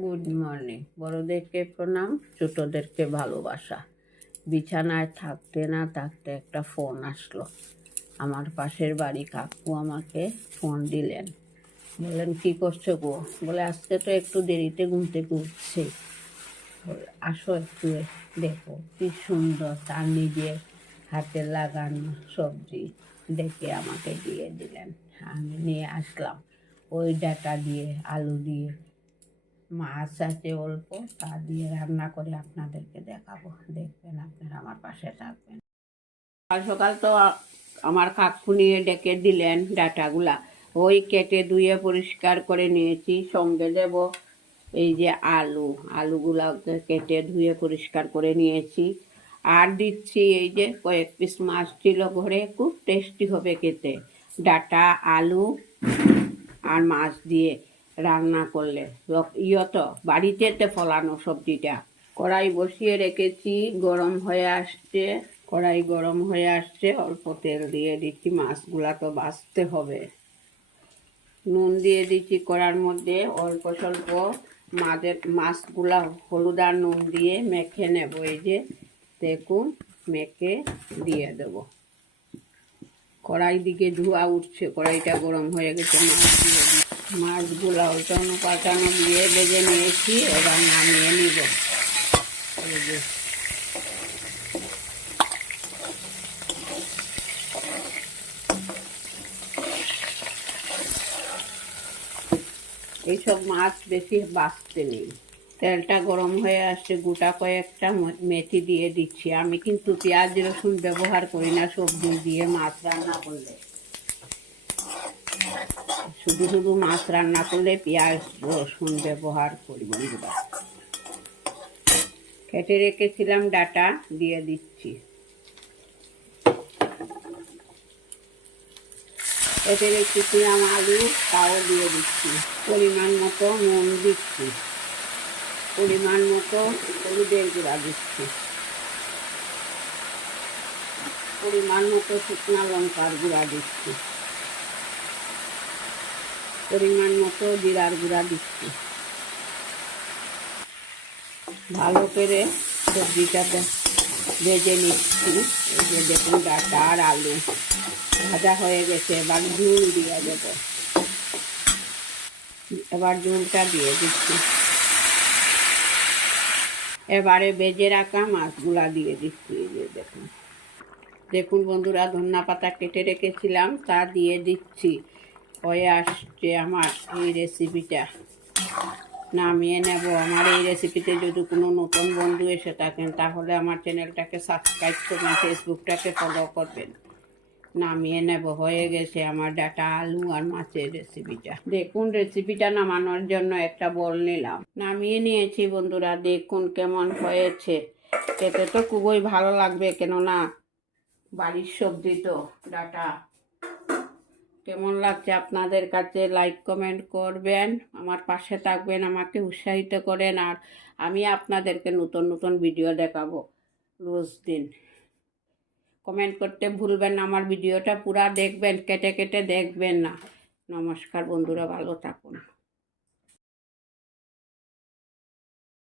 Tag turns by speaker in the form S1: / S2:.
S1: Good morning বড়োদেরকে প্রণাম, ছোটোদেরকে ভালোবাসা। বিছানায় থাকতে না থাকতে একটা ফোন আসলো। আমার পাশের বাড়ি কাকু আমাকে ফোন দিলেন। বললেন, কী করছ গো? বলে, আজকে তো একটু দেরিতে ঘুম থেকে উঠছি আসো একটু দেখো কি সুন্দর তার নিজের হাতে লাগানো সবজি দেখে আমাকে দিয়ে দিলেন। আমি নিয়ে আসলাম। ওই ডাটা দিয়ে, আলু দিয়ে মাছ আছে অল্প, তা দিয়ে রান্না করে আপনাদেরকে দেখাবো। দেখবেন আপনারা আমার পাশে থাকবেন। সকাল সকাল তো আমার কাকু নিয়ে ডেকে দিলেন ডাটাগুলা। ওই কেটে ধুয়ে পরিষ্কার করে নিয়েছি। সঙ্গে দেব এই যে আলু। আলুগুলা কেটে ধুয়ে পরিষ্কার করে নিয়েছি। আর দিচ্ছি এই যে কয়েক পিস মাছ ছিল ঘরে। খুব টেস্টি হবে খেতে। ডাটা, আলু আর মাছ দিয়ে। রান্না করলে। লোক- ইয়ে তো, বাড়িতে ফলানো সবজিটা। কড়াই বসিয়ে রেখেছি, গরম হয়ে আসছে, কড়াই গরম হয়ে আসছে, অল্প তেল দিয়ে দিচ্ছি, মাছগুলা তো বাঁচতে হবে। নুন দিয়ে দিচ্ছি কড়ার মধ্যে, অল্প স্বল্প মাছের মাছগুলা, হলুদ নুন দিয়ে মেখে নেব। এই যে, দেখুন, মেখে দিয়ে দেবো। কড়াই দিকে ধোয়া উঠছে, কড়াইটা গরম হয়ে গেছে, মাছ দিয়ে মাছগুলা উল্টানো পাল্টানো দিয়ে বেজে নিয়েছি, এবার নামিয়ে নিব। এই এইসব মাছ বেশি বাঁচতে নেই। তেলটা গরম হয়ে আসছে, গোটা কয়েকটা মেথি দিয়ে দিচ্ছি। আমি কিন্তু পেঁয়াজ, রসুন ব্যবহার করি না, সবজি দিয়ে মাছ রান্না করলে। শুধু শুধু মাছ রান্না করলে পেঁয়াজ, রসুন ব্যবহার করি। কেটে রেখেছিলাম ডাটা, দিয়ে দিচ্ছি। কেটে রেখেছিলাম আলু, তাও দিয়ে দিচ্ছি। পরিমাণ মতো নুন দিচ্ছি। পরিমাণ মতো হলুদের গুঁড়া দিচ্ছি। পরিমাণ মতো শুকনো লঙ্কার গুঁড়া দিচ্ছি। পরিমাণ মতো জিরার গুঁড়া দিচ্ছি। ভালো করে সবজিটাতে ভেজে নিচ্ছি। এই যে দেখুন ডাটা আর আলু ভাজা হয়ে গেছে, এবার ঝুল দিয়ে দেবো। এবার ঝুলটা দিয়ে দিচ্ছি। এবারে বেজে রাখা মাছগুলা দিয়ে দিচ্ছি, এই যে দেখুন। দেখুন বন্ধুরা ধন্যা পাতা কেটে রেখেছিলাম, তা দিয়ে দিচ্ছি। হয়ে আসছে আমার এই রেসিপিটা নামিয়ে নেব। আমার এই রেসিপিতে যদি কোনো নতুন বন্ধু এসে থাকেন, তাহলে আমার চ্যানেলটাকে সাবস্ক্রাইব করবেন ফেসবুকটাকে ফলো করবেন। নামিয়ে নেব। হয়ে গেছে আমার ডাটা, আলু আর মাছের রেসিপিটা দেখুন রেসিপিটা নামানোর জন্য একটা বল নিলাম। নামিয়ে নিয়েছি বন্ধুরা, দেখুন কেমন হয়েছে। খেতে তো খুবই ভালো লাগবে, কেননা বাড়ির সবজি তো, ডাটা। কেমন লাগছে আপনাদের কাছে? লাইক কমেন্ট করবেন, আমার পাশে থাকবেন, আমাকে উৎসাহিত করেন, আর আমি আপনাদেরকে নতুন নতুন ভিডিও দেখাবো। রোজ দিন। কমেন্ট করতে ভুলবেন না, আমার ভিডিওটা পুরা দেখবেন, কেটে কেটে দেখবেন না। নমস্কার বন্ধুরা, ভালো থাকুন।